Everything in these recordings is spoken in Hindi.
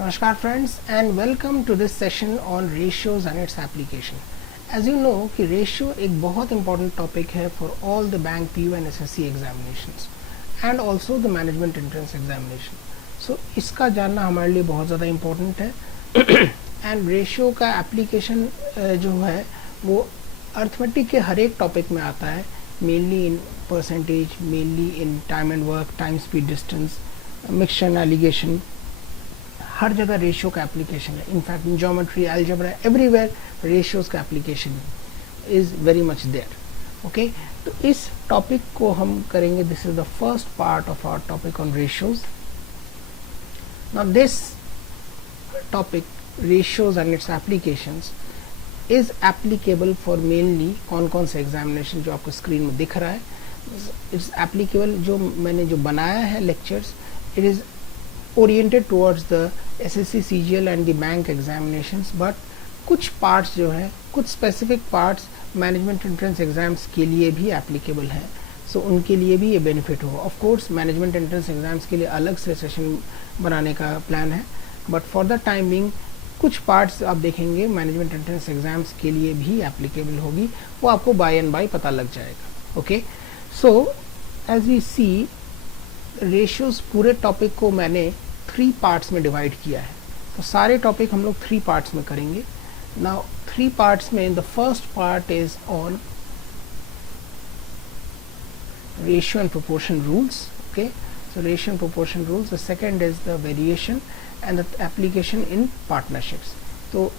Namaskar friends and welcome to this session on ratios and its application. As you know कि ratio एक बहुत important topic है for all the bank PU and SSC examinations and also the management entrance examination. So इसका जानना हमारे लिए बहुत ज़्यादा important है and ratio का application जो है वो arithmetic के हर एक topic में आता है, mainly in percentage, mainly in time and work, time speed distance, mixture and alligation. हर जगह रेशियो का एप्लीकेशन है. In fact in geometry, algebra, everywhere ratios का application is very much there. Okay, तो इस टॉपिक को हम करेंगे. This is the first part of our topic on ratios. Now this topic ratios and its applications is applicable for mainly कौन से एग्जामिनेशन जो आपको स्क्रीन में दिख रहा है. इट्स एप्लीकेबल जो मैंने जो बनाया है lectures, it is oriented towards the SSC, CGL and the bank examinations, but कुछ parts जो है, कुछ specific parts management entrance exams के लिए भी applicable हैं. So उनके लिए भी ये benefit हो. Of course management entrance exams के लिए अलग से session बनाने का plan है, but for the time being कुछ parts आप देखेंगे management entrance exams के लिए भी applicable होगी, वो आपको by and by पता लग जाएगा. Okay, so as we see ratios पूरे टॉपिक को मैंने 3 पार्ट्स में डिवाइड किया है. तो सारे टॉपिक हम लोग 3 पार्ट्स में करेंगे. नाउ 3 पार्ट्स में the first part is on ratio and proportion rules. Okay, so ratio and proportion rules. The second is the variation and the application in partnerships. तो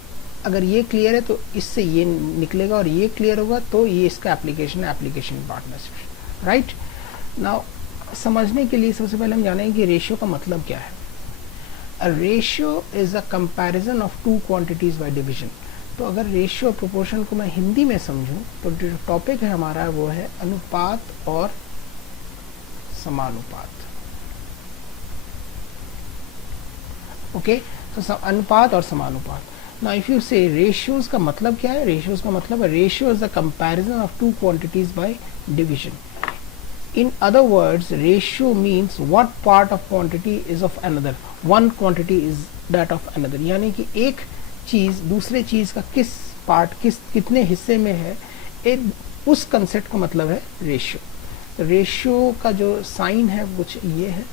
अगर ये क्लियर है तो इससे ये निकलेगा, और ये क्लियर होगा तो ये इसका एप्लीकेशन है, application in partnerships. Right, now समझने के लिए सबसे पहले हम जानेंगे कि रेशियो का मतलब क्या है. A ratio is a comparison of two quantities by division. तो अगर रेशियो और प्रोपोर्शन को मैं हिंदी में समझूं तो जो टॉपिक है हमारा वो है अनुपात और समानुपात. ओके, तो अनुपात और समानुपात. नाउ इफ यू से रेशियोज का मतलब क्या है, रेशियोज का मतलब है ratio is a comparison of two quantities by division. In other words, ratio means what part of quantity is of another. One quantity is that of another. यानी कि एक चीज दूसरे चीज का किस पार्ट कितने हिस्से में है, एक उस कंसेप्ट का मतलब है रेशियो. तो रेशियो का जो साइन है कुछ ये है,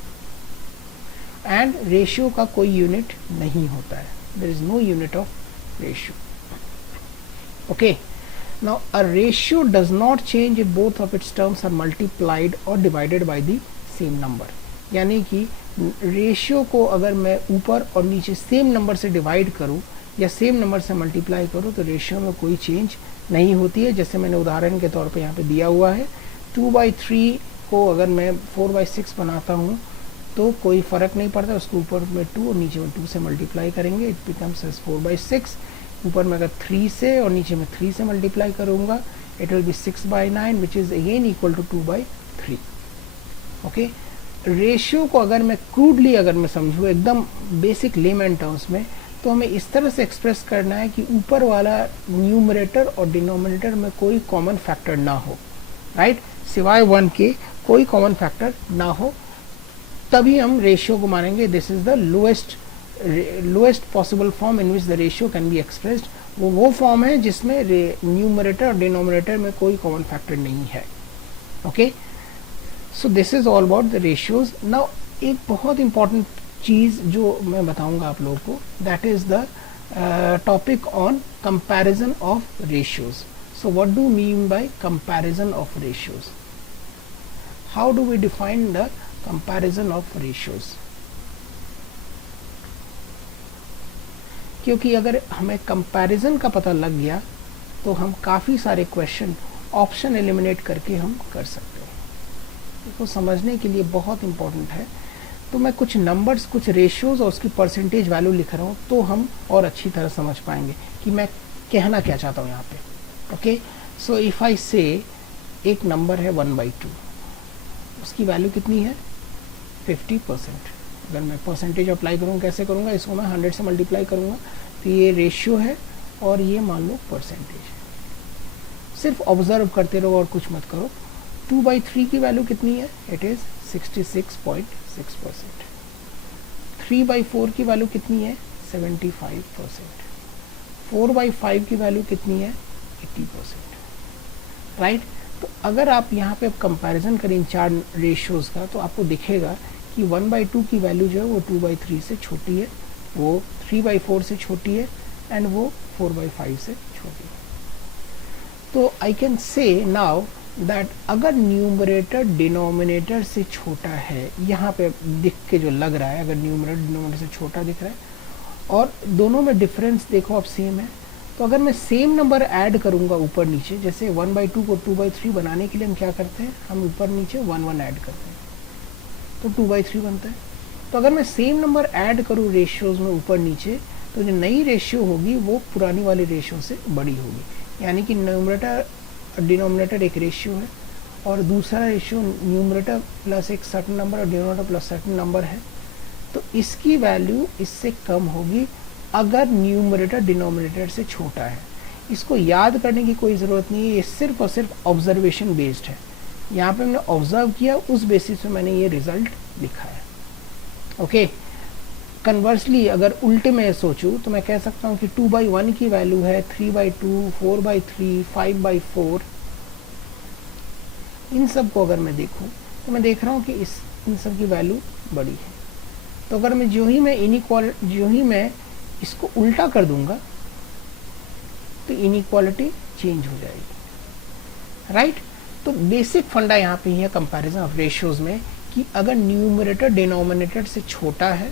एंड रेशियो का कोई यूनिट नहीं होता है. There is no unit of ratio. Okay, now a ratio does not change if both of its terms are multiplied or divided by the same number. यानी कि रेशियो को अगर मैं ऊपर और नीचे सेम नंबर से डिवाइड करूं या सेम नंबर से मल्टीप्लाई करूं तो रेशियो में कोई चेंज नहीं होती है. जैसे मैंने उदाहरण के तौर पे यहाँ पे दिया हुआ है, 2/3 को अगर मैं 4/6 बनाता हूँ तो कोई फर्क नहीं पड़ता. उसके ऊपर में 2 और नीचे में 2 से मल्टीप्लाई करेंगे, इट बिकम्स एज 4/6. ऊपर में अगर 3 से और नीचे में 3 से मल्टीप्लाई करूंगा, it will be 6/9 which is again equal to 2/3. Okay, ratio को अगर मैं क्रूडली अगर मैं समझूँ एकदम बेसिक लेमैन टर्म्स में, तो हमें इस तरह से एक्सप्रेस करना है कि ऊपर वाला न्यूमरेटर और डिनोमिनेटर में कोई कॉमन फैक्टर ना हो. राइट, सिवाय 1 के कोई कॉमन फैक्टर ना हो, तभी हम रेशियो को मानेंगे this is the lowest possible form in which the ratio can be expressed. वो फॉर्म है जिसमें न्यूमरेटर और डिनोमिनेटर में कोई कॉमन फैक्टर नहीं है. Okay, so this is all about the ratios. Now एक बहुत इंपॉर्टेंट चीज जो मैं बताऊंगा आप लोगों को, that is the topic on comparison of ratios. So what do mean by comparison of ratios? How do we define the comparison of ratios? क्योंकि अगर हमें कंपैरिजन का पता लग गया तो हम काफ़ी सारे क्वेश्चन ऑप्शन एलिमिनेट करके हम कर सकते हैं. इसको समझने के लिए बहुत इंपॉर्टेंट है. तो मैं कुछ नंबर्स, कुछ रेशियोज और उसकी परसेंटेज वैल्यू लिख रहा हूँ तो हम और अच्छी तरह समझ पाएंगे कि मैं कहना क्या चाहता हूँ यहाँ पे. ओके, सो इफ़ आई से एक नंबर है 1/2, उसकी वैल्यू कितनी है 50%. अगर मैं परसेंटेज अप्लाई करूँगा, कैसे करूँगा, इसको मैं 100 से मल्टीप्लाई करूँगा तो ये रेशियो है और ये मान लो परसेंटेज है. सिर्फ ऑब्जर्व करते रहो और कुछ मत करो. 2/3 की वैल्यू कितनी है, इट इज़ 66.6%. 3/4 की वैल्यू कितनी है 75%, 4/5 की वैल्यू कितनी है 80%, राइट। तो अगर आप यहाँ पे कंपैरिजन करें इन चार रेशियोज़ का तो आपको दिखेगा कि 1/2 की वैल्यू जो है वो 2/3 से छोटी है, वो 3/4 से छोटी है एंड वो 4/5 से छोटी है। तो I can say now that अगर न्यूमरेटर डिनोमिनेटर से छोटा है, यहाँ पे दिख के जो लग रहा है, अगर न्यूमरेटर डिनोमिनेटर से छोटा दिख रहा है और दोनों में डिफरेंस देखो आप सेम है, तो अगर मैं सेम नंबर ऐड करूँगा ऊपर नीचे, जैसे 1/2 को 2/3 बनाने के लिए हम क्या करते हैं, हम ऊपर नीचे 1 ऐड करते हैं तो 2/3 बनता है। तो अगर मैं सेम नंबर ऐड करूँ रेशियोज़ में ऊपर नीचे, तो जो नई रेशियो होगी वो पुरानी वाली रेशियो से बड़ी होगी, यानी कि न्यूमरेटर डिनोमिनेटर एक रेशियो है और दूसरा रेशियो न्यूमरेटर प्लस एक सर्टेन नंबर और डिनोमिनेटर प्लस सर्टेन नंबर है, तो इसकी वैल्यू इससे कम होगी अगर न्यूमरेटर डिनोमिनेटर से छोटा है। इसको याद करने की कोई ज़रूरत नहीं है, ये सिर्फ और सिर्फ ऑब्जर्वेशन बेस्ड है। यहाँ पे मैंने ऑब्जर्व किया, उस बेसिस पे मैंने ये रिजल्ट लिखा है। ओके, कन्वर्सली अगर उल्टे में सोचूं तो मैं कह सकता हूँ कि 2/1 की वैल्यू है 3/2, 4/3, 5/4। इन सब को अगर मैं देखूं तो मैं देख रहा हूँ कि इन सब की वैल्यू बड़ी है। तो अगर मैं जो ही मैं इसको उल्टा कर दूंगा तो इनइक्वालिटी चेंज हो जाएगी, राइट। तो बेसिक फंडा यहाँ पे है कंपैरिजन ऑफ रेशियोज में कि अगर न्यूमरेटर डिनोमिनेटर से छोटा है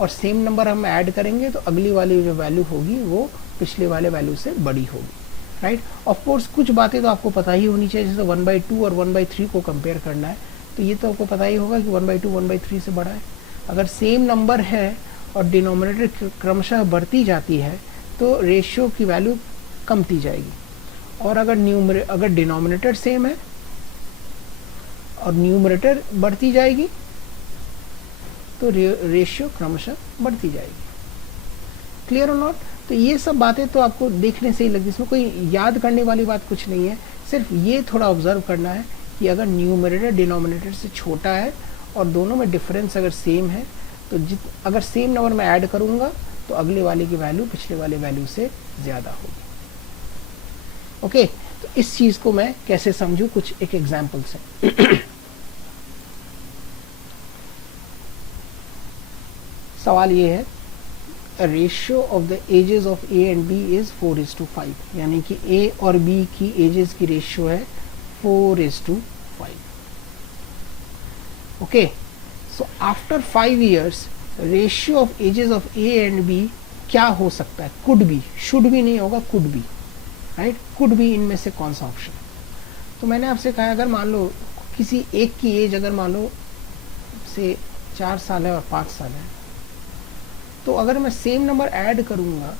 और सेम नंबर हम ऐड करेंगे तो अगली वाली जो वैल्यू होगी वो पिछले वाले वैल्यू से बड़ी होगी, राइट। ऑफ कोर्स कुछ बातें तो आपको पता ही होनी चाहिए, जैसे 1/2 और 1/3 को कंपेयर करना है तो ये तो आपको पता ही होगा कि 1/2 1/3 से बड़ा है। अगर सेम नंबर है और डिनोमिनेटर क्रमशः बढ़ती जाती है तो रेशियो की वैल्यू कमती जाएगी, और अगर डिनोमिनेटर सेम है और न्यूमरेटर बढ़ती जाएगी तो रेशियो क्रमशः बढ़ती जाएगी। क्लियर और नॉट। तो ये सब बातें तो आपको देखने से ही लगती है, इसमें कोई याद करने वाली बात कुछ नहीं है, सिर्फ ये थोड़ा ऑब्जर्व करना है कि अगर न्यूमरेटर डिनोमिनेटर से छोटा है और दोनों में डिफरेंस अगर सेम है तो अगर सेम नंबर में ऐड करूंगा तो अगले वाले की वैल्यू पिछले वाले वैल्यू से ज़्यादा होगी। ओके, तो इस चीज़ को मैं कैसे समझूं, कुछ एक एग्जाम्पल से। सवाल ये है, ratio of the ages of A and B is 4:5, यानी कि ए और बी की एजेस की रेशियो है 4:5। Okay, so after 5 years ratio of ages of A and B क्या हो सकता है, कुड बी, शुड भी नहीं होगा, could be, right, could be, इनमें से कौन सा ऑप्शन। तो मैंने आपसे कहा अगर मान लो किसी एक की एज अगर मान लो से 4 साल है और 5 साल है, तो अगर मैं सेम नंबर ऐड करूंगा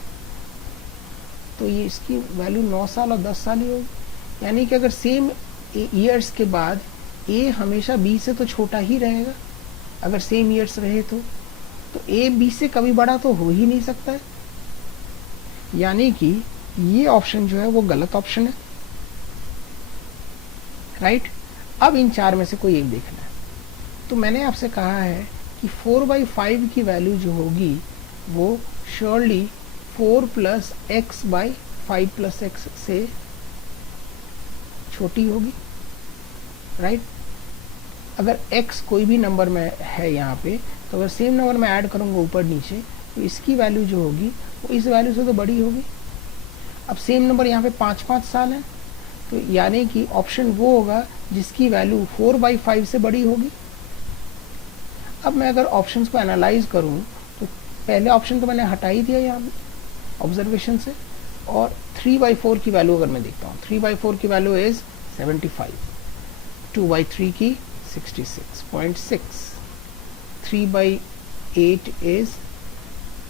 तो ये इसकी वैल्यू 9 साल और 10 साल ही होगी, यानी कि अगर सेम ईयर्स के बाद ए हमेशा बी से तो छोटा ही रहेगा अगर सेम ईयर्स रहे तो ए बी से कभी बड़ा तो हो ही नहीं सकता है, यानी कि ये ऑप्शन जो है वो गलत ऑप्शन है, राइट। अब इन चार में से कोई एक देखना है, तो मैंने आपसे कहा है कि 4/5 की वैल्यू जो होगी वो श्योरली 4 + x/5 + x से छोटी होगी, राइट। अगर x कोई भी नंबर में है यहाँ पे, तो अगर सेम नंबर में ऐड करूँगा ऊपर नीचे तो इसकी वैल्यू जो होगी वो इस वैल्यू से तो बड़ी होगी। अब सेम नंबर यहाँ पे 5-5 साल है, तो यानी कि ऑप्शन वो होगा जिसकी वैल्यू 4/5 से बड़ी होगी। अब मैं अगर ऑप्शंस को एनालाइज करूँ तो पहले ऑप्शन तो मैंने हटा ही दिया यहाँ ऑब्जर्वेशन से, और 3/4 की वैल्यू अगर मैं देखता हूँ, 3/4 की वैल्यू इज 75, 2/3 की 66.6, 3/8 इज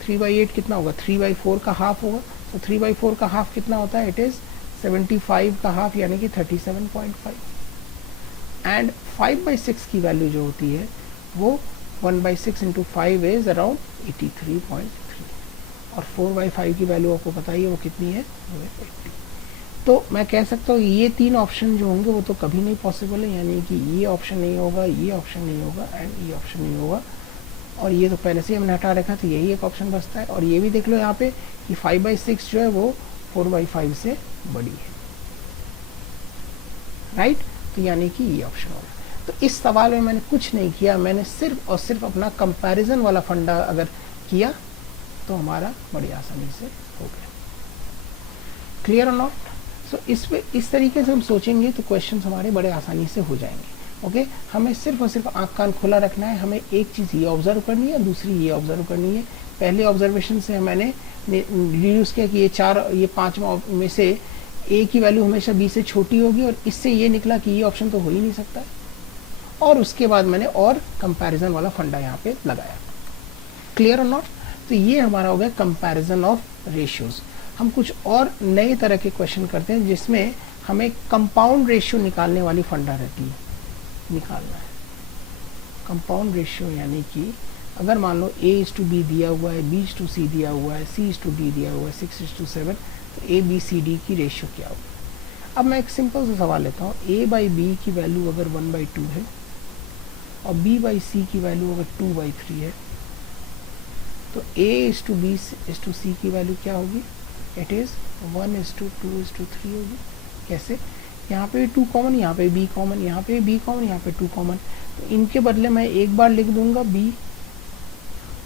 3/8 कितना होगा, 3/4 का हाफ होगा, तो 3/4 का हाफ कितना होता है, इट इज 75 का हाफ यानी कि 37.5, एंड 5/6 की वैल्यू जो होती है वो 1/6 इंटू 5 इज अराउंड 83.3, और 4/5 की वैल्यू आपको पता ही है वो कितनी है, वो है 80। तो मैं कह सकता हूँ ये तीन ऑप्शन जो होंगे वो तो कभी नहीं पॉसिबल है, यानी कि ये ऑप्शन नहीं होगा, ये ऑप्शन नहीं होगा एंड ये ऑप्शन नहीं होगा, और ये तो पहले से ही हमने हटा रखा, तो यही एक ऑप्शन बचता है। और ये भी देख लो यहाँ पे कि 5/6 जो है वो 4/5 से बड़ी है, राइट। तो यानी कि ये ऑप्शन होगा। तो इस सवाल में मैंने कुछ नहीं किया, मैंने सिर्फ और सिर्फ अपना कंपैरिजन वाला फंडा अगर किया तो हमारा बड़ी आसानी से हो गया। क्लियर और नॉट? सो इस तरीके से हम सोचेंगे तो क्वेश्चन हमारे बड़े आसानी से हो जाएंगे। ओके, हमें सिर्फ और सिर्फ आँख कान खुला रखना है। हमें एक चीज़ ये ऑब्जर्व करनी है, दूसरी ये ऑब्जर्व करनी है। पहले ऑब्जर्वेशन से मैंने डिड्यूस किया कि ये 5 में से ए की वैल्यू हमेशा बी से छोटी होगी, और इससे ये निकला कि ये ऑप्शन तो हो ही नहीं सकता। और उसके बाद मैंने और कंपैरिजन वाला फंडा यहाँ पे लगाया। क्लियर और नॉट? तो ये हमारा हो गया कंपैरिजन ऑफ रेशियोज। हम कुछ और नए तरह के क्वेश्चन करते हैं जिसमें हमें कंपाउंड रेशियो निकालने वाली फंडा रहती है, निकालना है कंपाउंड रेशियो। यानी कि अगर मान लो A:B दिया हुआ है, B:C दिया हुआ है, C:D दिया हुआ है, 6:7, तो ABCD की रेशियो क्या होगी? अब मैं एक सिंपल सा सवाल लेता हूँ। A/B की वैल्यू अगर 1/2 है और B/C की वैल्यू अगर 2/3 है, तो A:B:C की वैल्यू क्या होगी? इट इज़ 1:2:3 होगी। कैसे? यहाँ पे 2 कॉमन, यहाँ पे B कॉमन, यहाँ पे B कॉमन, यहाँ पे 2 कॉमन, तो इनके बदले मैं एक बार लिख दूंगा B,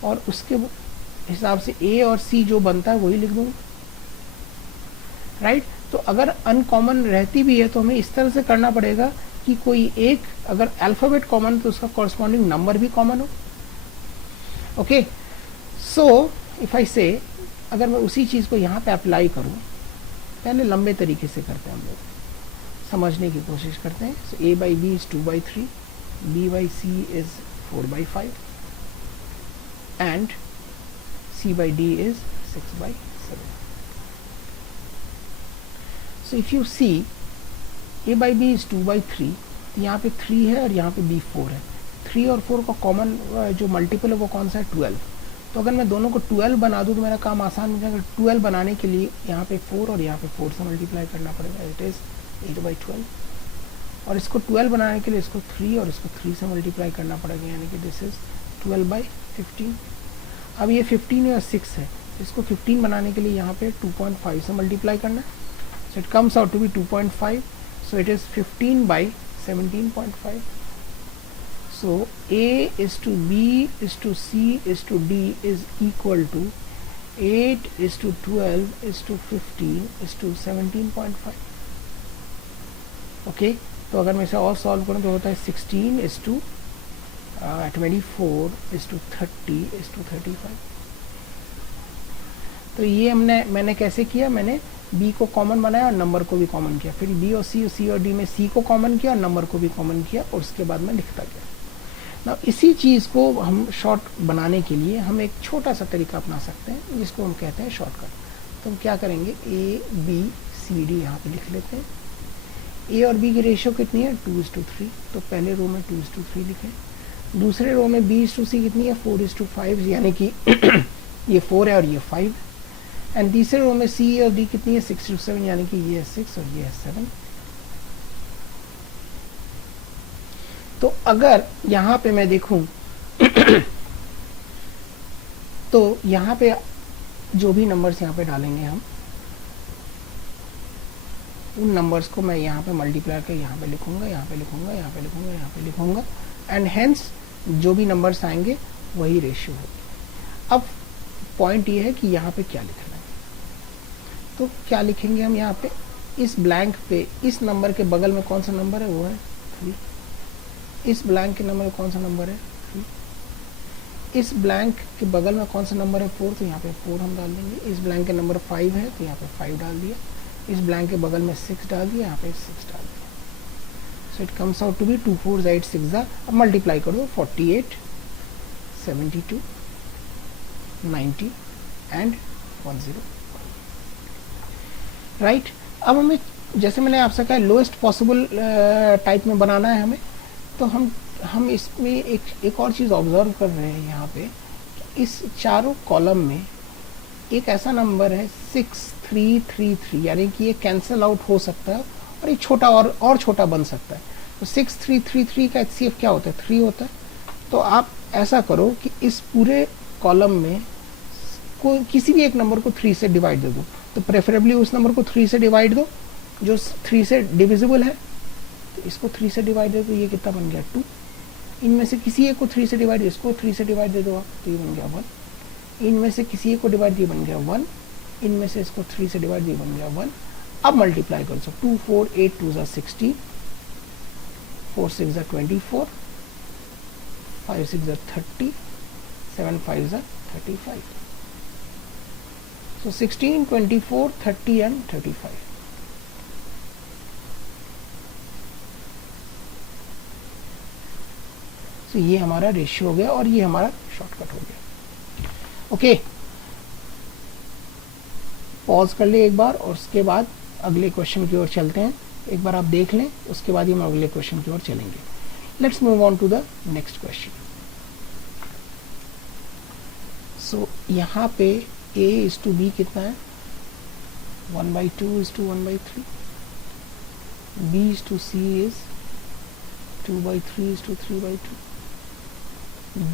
और उसके हिसाब से A और C जो बनता है वही लिख दूंगा, राइट। तो अगर अनकॉमन रहती भी है तो हमें इस तरह से करना पड़ेगा कि कोई एक, अगर अल्फ़ाबेट कॉमन तो उसका कॉरस्पॉन्डिंग नंबर भी कॉमन हो। ओके, सो इफ आई से, अगर मैं उसी चीज़ को यहाँ पे अप्लाई करूँ, पहले लंबे तरीके से करते हैं, हम लोग समझने की कोशिश करते हैं। सो A/B is 2/3, B/C is 4/5 and C/D is 6/7. So if you see A/B is 2/3, यहाँ पे 3 है और यहाँ पे B 4 है। 3 और 4 का कॉमन जो मल्टीपल है वो कौन सा है? 12। तो अगर मैं दोनों को 12 बना दूँ तो मेरा काम आसान हो जाएगा। 12 बनाने के लिए यहाँ पे 4 और यहाँ पे 4 से मल्टीप्लाई करना पड़ेगा, इट इज़ 8/12। और इसको 12 बनाने के लिए इसको 3 और इसको 3 से मल्टीप्लाई करना पड़ेगा, यानी कि दिस इज़ 12/15। अब ये 15 और 6 है, इसको 15 बनाने के लिए यहाँ पे 2.5 से मल्टीप्लाई करना है, so it comes out to be 2.5, so it is 15/17.5। So A is to B is to C is to D is equal to 8 is to 12 is to 15 is to 17.5। Okay, तो अगर मैं इसे और सॉल्व करूँ तो होता है 16 is to 24 is to 30 is to 35। तो ये मैंने कैसे किया? मैंने B को कॉमन बनाया और नंबर को भी कॉमन किया, फिर B और C और D में C को कॉमन किया और नंबर को भी कॉमन किया, और उसके बाद मैं लिखता गया। ना इसी चीज़ को हम शॉर्ट बनाने के लिए हम एक छोटा सा तरीका अपना सकते हैं जिसको हम कहते हैं शॉर्टकट। तो हम क्या करेंगे? ABCD यहाँ पे लिख लेते हैं। A और B की रेशियो कितनी है? 2:3, तो पहले रो में 2:3 लिखें। दूसरे रो में B/C कितनी है? 4:5, यानी कि ये 4 है और ये 5। एंड तीसरे रो में C और D कितनी है? 6:7, यानी कि ये है 6 और ये है 7। तो अगर यहाँ पे मैं देखूं तो यहाँ पे जो भी नंबर्स यहाँ पे डालेंगे हम, उन नंबर्स को मैं यहाँ पे मल्टीप्लाई करके यहाँ पे लिखूंगा, यहाँ पे लिखूंगा, यहाँ पे लिखूंगा, यहाँ पे लिखूंगा, एंड हेंस जो भी नंबर्स आएंगे वही रेशियो होगी। अब पॉइंट ये है कि यहाँ पे क्या लिखना है, तो क्या लिखेंगे हम यहाँ पे? इस ब्लैंक पे इस नंबर के बगल में कौन सा नंबर है? वो है 3। इस ब्लैंक के नंबर में कौन सा नंबर है? 3। इस ब्लैंक के बगल में कौन सा नंबर है? 4, तो यहाँ पे 4 हम डाल देंगे। इस ब्लैंक के नंबर 5 है तो यहाँ पे 5 डाल दिया। इस ब्लैंक के बगल में 6 डाल दिया, यहाँ पे 6 डाल दिया। So it comes out to be 2 4 8 6। अब मल्टीप्लाई करो, 48 72 90 एंड 10, राइट। अब हमें, जैसे मैंने आपसे कहा, लोएस्ट पॉसिबल टाइप में बनाना है हमें, तो हम इसमें एक और चीज़ ऑब्जर्व कर रहे हैं यहाँ पे, इस चारों कॉलम में एक ऐसा नंबर है 6333, यानी कि ये कैंसिल आउट हो सकता है और ये छोटा और छोटा बन सकता है। तो 6333 का HCF क्या होता है? 3 होता है। तो आप ऐसा करो कि इस पूरे कॉलम में कोई किसी भी एक नंबर को 3 से डिवाइड दे दो, तो प्रेफरेबली उस नंबर को 3 से डिवाइड दो जो 3 से डिविजिबल है, तो इसको 3 से डिवाइड दे दो, ये कितना बन गया 2। इनमें से किसी एक को 3 से डिवाइड, इसको 3 से डिवाइड दे दो आप, तो ये बन गया 1। इनमें से किसी एक को डिवाइड दिए बन गया 1, इनमें से इसको 3 से डिवाइड दिए बन गया 1। अब मल्टीप्लाई कर सो 2 4 8 2 16, 4 6 24, 5 6 30, 7 5 35। So 16, 24, 30 and 35. So ये हमारा रेशियो हो गया और ये हमारा शॉर्टकट हो गया। ओके, पॉज कर ले एक बार और उसके बाद अगले क्वेश्चन की ओर चलते हैं। एक बार आप देख लें, उसके बाद ही हम अगले क्वेश्चन की ओर चलेंगे। Let's move on to the next question. So यहाँ पे a is to b कितना है, 1/2 is to 1/3, b is to c is 2/3 is to 3/2,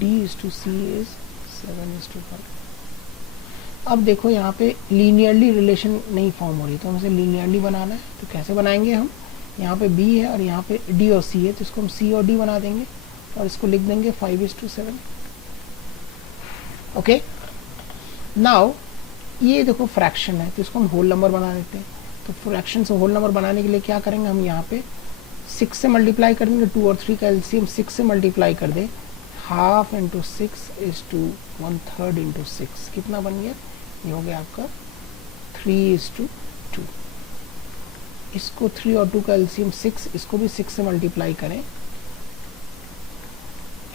d is to c is 7 is to 5। अब देखो यहाँ पे लीनियरली रिलेशन नहीं फॉर्म हो रही, तो हमें लीनियरली बनाना है। तो कैसे बनाएंगे हम, यहाँ पे b है और यहाँ पे d और c है, तो इसको हम c और d बना देंगे और इसको लिख देंगे 5 is to 7। ओके, नाउ ये देखो फ्रैक्शन है, तो इसको हम होल नंबर बना देते हैं। तो फ्रैक्शन से होल नंबर बनाने के लिए क्या करेंगे, हम यहाँ पे 6 से मल्टीप्लाई कर देंगे, 2 और 3 का एलसीएम 6 से मल्टीप्लाई कर दे, half into 6 is two 1/3 into 6, कितना बन गया, ये हो गया आपका 3 is to 2। इसको 3 और 2 का एलसीएम 6, इसको भी 6 से मल्टीप्लाई करें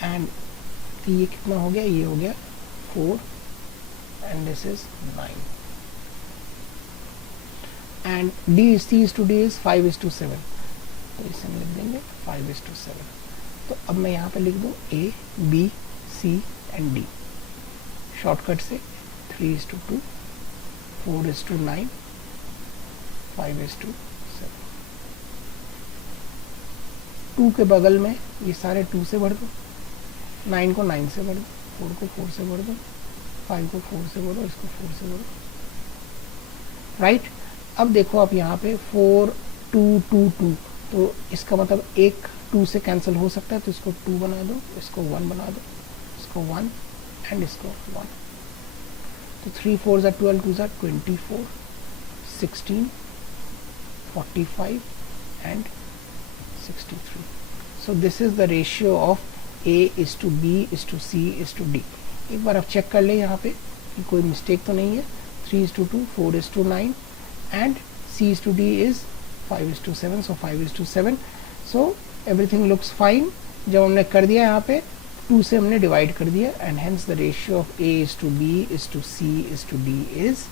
एंड ये कितना हो गया, ये हो गया 4 and this is 9 and d is c is to d is 5 is to 7, तो इसे हम लिख देंगे 5 is to 7। तो अब मैं यहाँ पे लिख दूँ a b c and d, shortcut से 3 is to 2, 4 is to 9, 5 is to 7। 2 के बगल में ये सारे 2 से भर दो, 9 को 9 से भर दो, 4 को 4 से भर दो, 5 को 4 से भरो, इसको 4 से भरो, राइट। अब देखो आप यहाँ पे 4 2 2 2, तो इसका मतलब एक 2 से कैंसिल हो सकता है, तो इसको 2 बना दो, इसको 1 बना दो, इसको 1 एंड इसको 1। तो 3 4 ज़ा 12, 2 ज़ा 24, 16, 45 and 63। So this is the ratio of a is to b is to c is to d। एक बार आप चेक कर ले यहाँ पे कि कोई मिस्टेक तो नहीं है। 3 is to 2, 4 is to 9 and c is to d is 5 is to 7, so 5 is to 7, so everything looks fine। जब हमने कर दिया यहाँ पे 2 से हमने डिवाइड कर दिया and hence the ratio of a is to b is to c is to d is,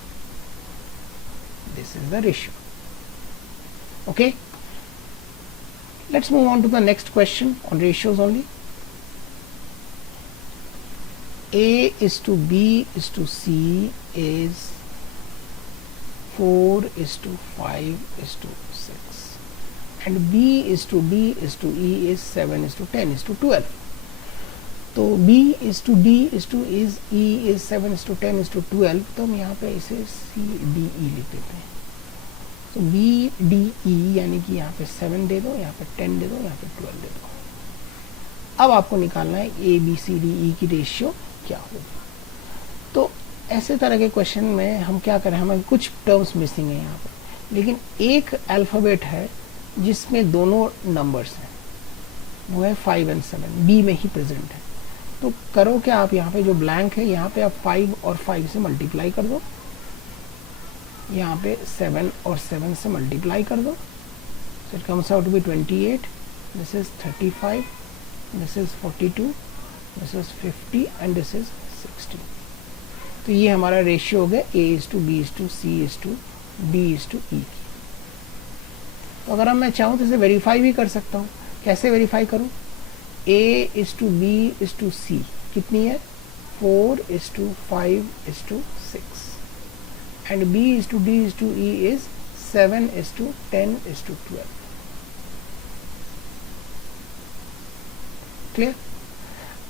this is the ratio। okay, let's move on to the next question on ratios only। a is to b is to c is 4 is to 5 is to 6 and b is to d is to e is 7 is to 10 is to 12। तो b is to d is to is e is 7 is to 10 is to 12, तो हम यहाँ पे इसे c d e लिख देते हैं। तो b d e यानी कि यहाँ पे 7 दे दो, यहाँ पे 10 दे दो, यहाँ पे 12 दे दो। अब आपको निकालना है a b c d e की रेशियो क्या होगी। तो ऐसे तरह के क्वेश्चन में हम क्या करें, हमें कुछ टर्म्स मिसिंग है यहाँ पर, लेकिन एक अल्फ़ाबेट है जिसमें दोनों नंबर्स हैं, वो है 5 और 7, बी में ही प्रेजेंट है। तो करो क्या, आप यहाँ पे जो ब्लैंक है यहाँ पे आप 5 और 5 से मल्टीप्लाई कर दो, यहाँ पे 7 और 7 से मल्टीप्लाई कर दो, so it comes out to be 28, this is 35, this is 42, this is 50 and this is 60। तो ये हमारा रेशियो हो गया a is to b is to c is to d is to e की। तो अगर मैं चाहूँ तो इसे वेरीफाई भी कर सकता हूँ। कैसे वेरीफाई करूँ, a is to b is to c कितनी है, 4 is to 5 is to 6 and b is to d is to e is 7 is to 10 is to 12। Clear.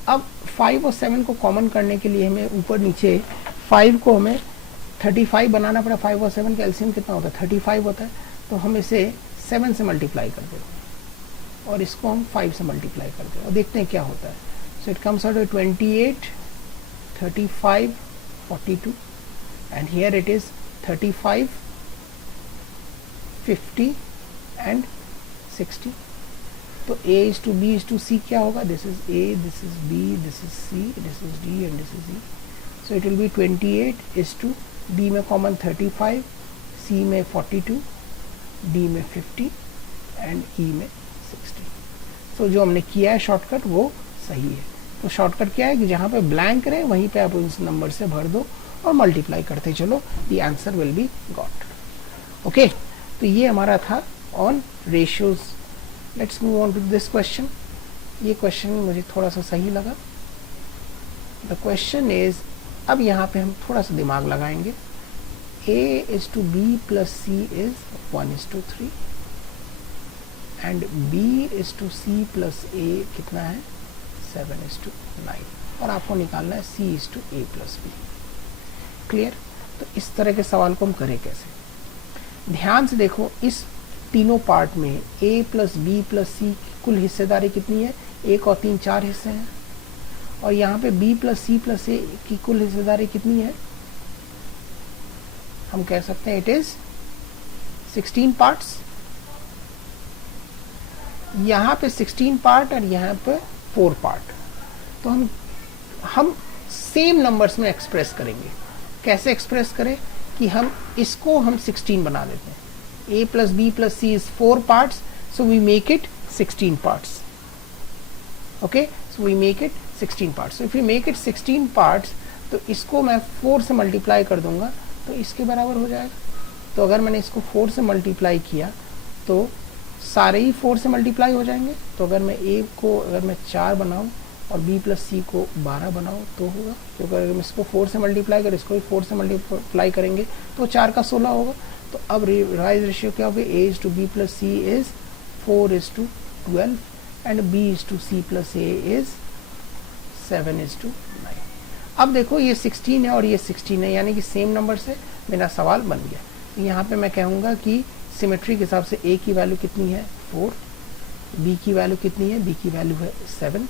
अब 5 और 7 को कॉमन करने के लिए हमें ऊपर नीचे 5 को हमें 35 बनाना पड़ा। 5 और 7 का एलसीएम कितना होता है? 35 होता है। तो हम इसे 7 से मल्टीप्लाई कर देते हैं और इसको हम 5 से मल्टीप्लाई करते हैं और देखते हैं क्या होता है। So it comes out 28, 35, 42 and here it is 35, 50 and 60. तो A is to B is to C क्या होगा? This is A, this is B, this is C, this is D and this is E. So it will be 28 is to B में कॉमन 35, C में 42, D में 50 and E में 60. So जो हमने किया है शॉर्टकट वो सही है। तो शॉर्टकट क्या है कि जहाँ पे ब्लैंक रहे वहीं पे आप उस नंबर से भर दो और मल्टीप्लाई करते चलो, the answer will be got. Okay, तो ये हमारा था on ratios. Let's move on to this question. ये क्वेश्चन मुझे थोड़ा सा सही लगा। द क्वेश्चन इज, अब यहाँ पे हम थोड़ा सा दिमाग लगाएंगे। A is to B plus C is 1:3 and B is to C plus A कितना है? 7:9 और आपको निकालना है C is to A plus B। Clear? तो इस तरह के सवाल को हम करें कैसे? ध्यान से देखो, इस तीनों पार्ट में A plus B plus C की कुल हिस्सेदारी कितनी है? 1 और 3 4 हिस्से हैं। और यहाँ पे B plus C plus A की कुल हिस्सेदारी कितनी है? हम कह सकते हैं इट इज 16 पार्ट्स। यहाँ पे 16 पार्ट और यहाँ पे 4 पार्ट। तो हम सेम नंबर्स में एक्सप्रेस करेंगे। कैसे एक्सप्रेस करें कि हम इसको हम 16 बना देते हैं। A plus B plus C is 4 parts, so we make it 16 parts. Okay, so we make it 16 parts. If you make it 16 parts तो इसको मैं 4 से मल्टीप्लाई कर दूंगा तो इसके बराबर हो जाएगा। तो अगर मैंने इसको 4 से मल्टीप्लाई किया तो सारे ही 4 से मल्टीप्लाई हो जाएंगे। तो अगर मैं A को अगर मैं 4 बनाऊं और B प्लस C को 12 बनाओ तो होगा, क्योंकि अगर हम इसको 4 से मल्टीप्लाई करें, इसको भी 4 से मल्टीप्लाई करेंगे तो 4 का 16 होगा। तो अब रिवाइज रेशियो क्या होगा? A is to B plus C is 4 is to 12 and B is to C plus A is 7 is to 9। अब देखो ये 16 है और ये 16 है, यानी कि सेम नंबर से मेरा सवाल बन गया। तो यहाँ पे मैं कहूँगा कि सिमेट्री के हिसाब से A की वैल्यू कितनी है? 4, B की वैल्यू कितनी है? B की वैल्यू है 7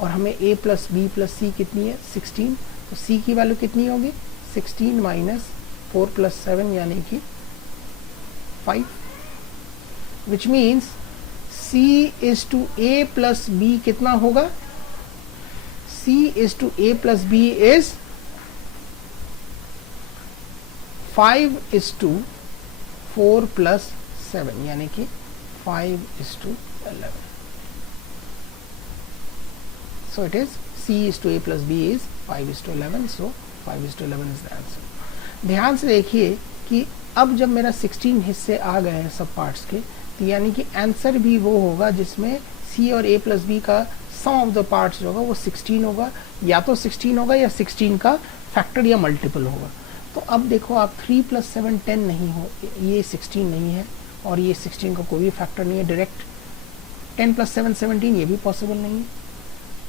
और हमें A plus B plus C कितनी है? 16। तो C की वैल्यू कितनी होगी? 16 माइनस 4 प्लस 7 यानी कि 5, which means C is to A plus B कितना होगा? C is to A plus B is 5 is to 4 plus 7 यानी कि 5 is to 11. So it is C is to A plus B is 5 is to 11. So 5 is to 11 is the answer. ध्यान से देखिए कि अब जब मेरा 16 हिस्से आ गए हैं सब पार्ट्स के, तो यानी कि आंसर भी वो होगा जिसमें C और A प्लस B का सम ऑफ द पार्ट्स जो होगा वो 16 होगा, या तो 16 होगा या 16 का फैक्टर या मल्टीपल होगा। तो अब देखो आप 3 प्लस 7 10 नहीं हो, ये 16 नहीं है और ये 16 का कोई भी फैक्टर नहीं है डायरेक्ट। 10 प्लस 7 17 ये भी पॉसिबल नहीं है,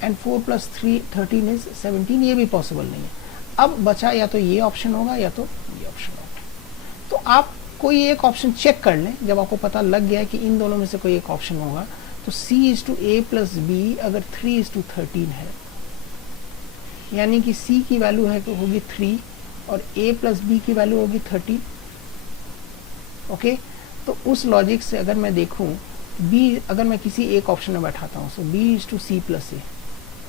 एंड 4 प्लस 3 13 इज 17 ये भी पॉसिबल नहीं है। अब बचा या तो ये ऑप्शन होगा या तो ये ऑप्शन होगा। तो आप कोई एक ऑप्शन चेक कर लें। जब आपको पता लग गया है कि इन दोनों में से कोई एक ऑप्शन होगा, तो C is to A plus B अगर 3 इज टू 13 है, यानी कि C की वैल्यू है तो होगी 3 और A प्लस B की वैल्यू होगी 13। ओके, तो उस लॉजिक से अगर मैं देखूं B, अगर मैं किसी एक ऑप्शन में बैठाता हूं, so B is to C plus A,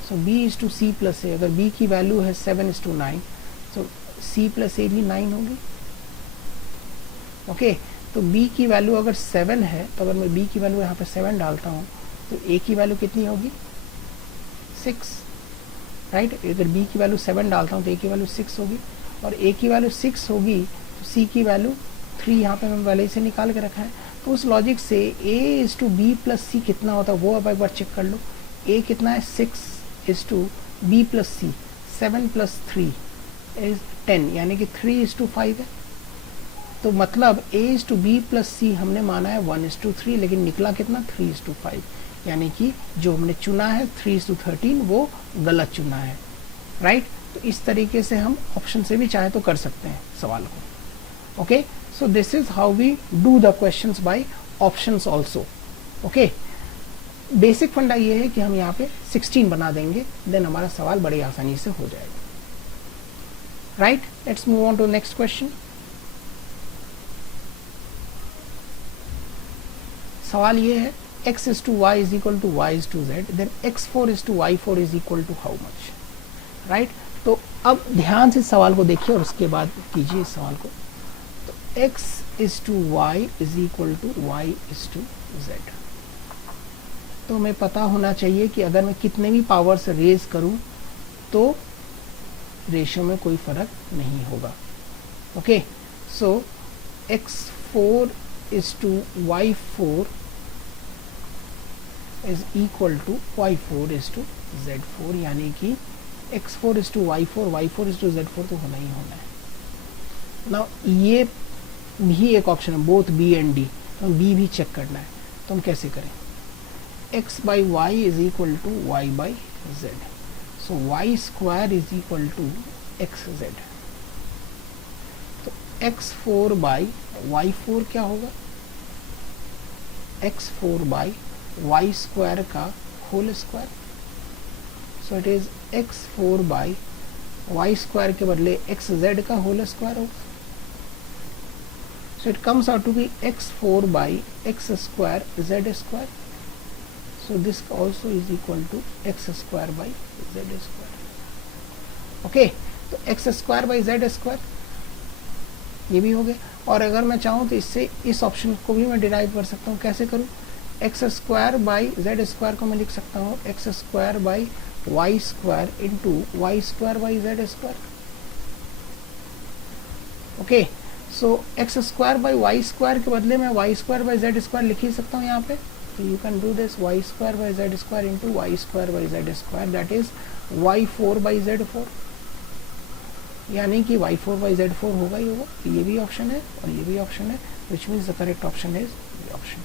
so B is to C plus A, अगर B की वैल्यू है 7 इज टू 9, तो C प्लस A भी 9 होगी। ओके, तो B की वैल्यू अगर 7 है, तो अगर मैं B की वैल्यू यहाँ पे 7 डालता हूँ तो A की वैल्यू कितनी होगी? 6, राइट। अगर B की वैल्यू 7 डालता हूँ तो A की वैल्यू 6 होगी, और A की वैल्यू 6 होगी तो C की वैल्यू 3 यहाँ पे मैं पहले से निकाल के रखा है। तो उस लॉजिक से A is to B plus C कितना होता है वो अब एक बार चेक कर लो। A कितना है? 6 is to B plus C, 7 plus 3 is 10, यानी कि 3 इज टू 5 है। तो मतलब A is to B plus C हमने माना है 1 इज टू 3, लेकिन निकला कितना? 3 इज टू 5। यानी कि जो हमने चुना है 3:13 वो गलत चुना है, राइट। तो इस तरीके से हम ऑप्शन से भी चाहे तो कर सकते हैं सवाल को। Okay, so this is how we do the questions by options also. Okay, basic funda ये है कि हम यहाँ पे 16 बना देंगे, देन हमारा सवाल बड़ी आसानी से हो जाएगा, right. Let's move on to next question. सवाल ये है x is to y is equal to y is to z, then x4 is to y4 is equal to how much, right. तो अब ध्यान से सवाल को देखिए और उसके बाद कीजिए इस सवाल को। तो x is to y is equal to y is to z, तो हमें पता होना चाहिए कि अगर मैं कितने भी पावर से रेज करूं तो रेशियो में कोई फर्क नहीं होगा। Okay, so x4 is to y4 is equal to y4 is to z4, यानी कि x4 is to y4, y4 is to z4 तो होना ही होना है ना। ये भी एक ऑप्शन है, बोथ b एंड d, तो b भी चेक करना है। तो हम कैसे करें? x by y is equal to y by z, so y square is equal to xz। तो x4 by y4 क्या होगा? x4 by y square का whole square, so it is x4 by y square के बदले xz का होल स्क्वायर होगा, so it comes out to be x4 by x square z square, so this also is equal to x square by z square। Okay, तो x square by z square ये भी हो गया। और अगर मैं चाहूँ तो इससे इस ऑप्शन को भी मैं डिराइव कर सकता हूँ। कैसे करूँ? X square by z square को मैं लिख सकता हूँ x square by y square into y square by z square. Okay, so x square by y square के बदले मैं y square by z square लिख ही सकता हूँ यहाँ पे। तो you can do this y square by z square into y square by z square, that is y4 by z4, यानी कि y4 बाई z4 होगा ही होगा। ये भी ऑप्शन है और ये भी ऑप्शन है, which means the correct option is the option.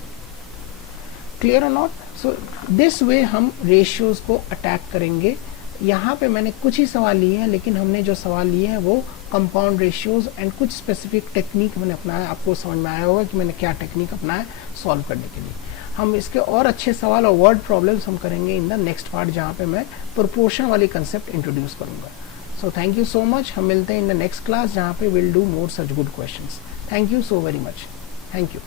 Clear और नॉट? सो दिस वे हम रेशियोज को अटैक करेंगे। यहाँ पे मैंने कुछ ही सवाल लिए हैं, लेकिन हमने जो सवाल लिए हैं वो कंपाउंड रेशियोज एंड कुछ स्पेसिफिक टेक्निक मैंने अपनाया। आपको समझ में आया होगा कि मैंने क्या टेक्निक अपनाया सॉल्व करने के लिए। हम इसके और अच्छे सवाल और वर्ड प्रॉब्लम्स हम करेंगे इन द नेक्स्ट पार्ट, जहाँ पे मैं प्रोपोर्शन वाली कंसेप्ट इंट्रोड्यूस करूंगा। So thank you so much. हम मिलते हैं इन द नेक्स्ट क्लास, जहाँ पे will do more such good questions. Thank you so very much. Thank you.